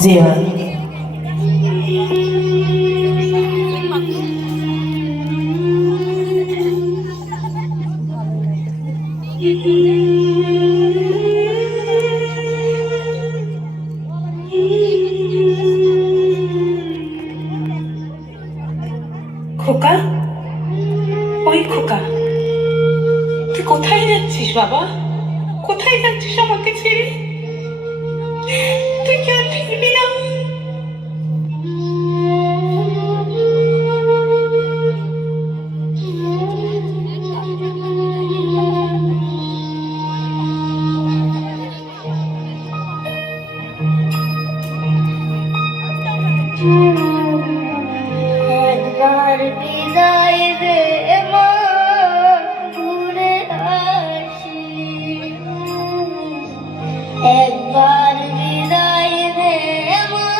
জিয়া। খোকা, ওই খোকা, তুই কোথায় যাচ্ছিস বাবা? কোথায় যাচ্ছিস আমাকে ছেড়ে? তুই কি আর ফিরবি না? একবার বিদায় দে মা, ঘুরে আসি। একবার বিদায় দে মা,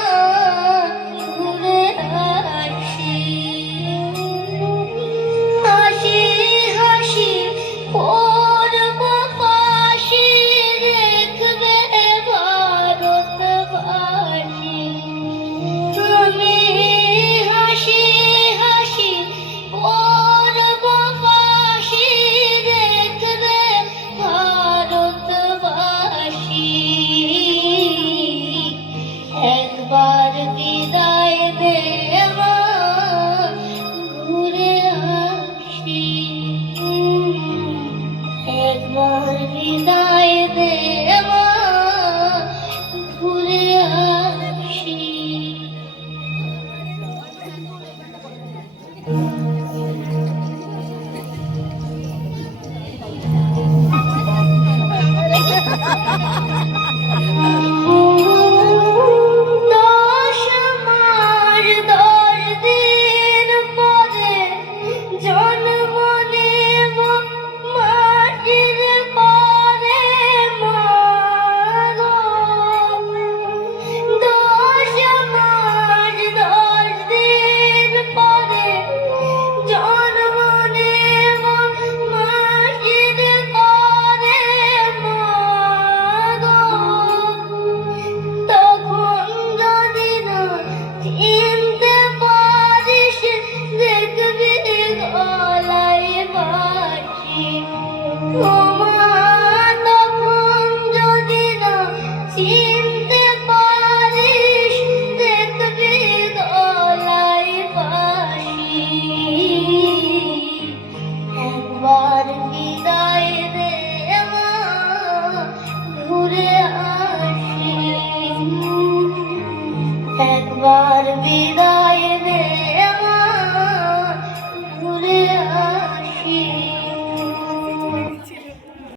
ঘুরে আসি। হাসি হাসি করব ফাঁসি, দেখবে ভারতবাসী। তুমি হাসি হাসি করব ফাঁসি, দেখবে ভারতবাসী। একবার বিদায় দে মা, ঘুরে আসি। একবার বিদায় দে মা, ঘুরে আসি। দশ মাস 10 দিন পরে জন্ম নেব মাটির পরে মা গো। 10 মাস 10 দিন পরে জন্ম নেব মাটির পরে মা গো। তখন যদি না চিনতে পারিস, দেখবি গলায় বাঁশি। ও মা, তখন যদি না চিনতে পারিস, দেখবি গলায় বাঁশি। একবার বিদায় দে মা, ঘুরে আসি। একবার বিদায় দে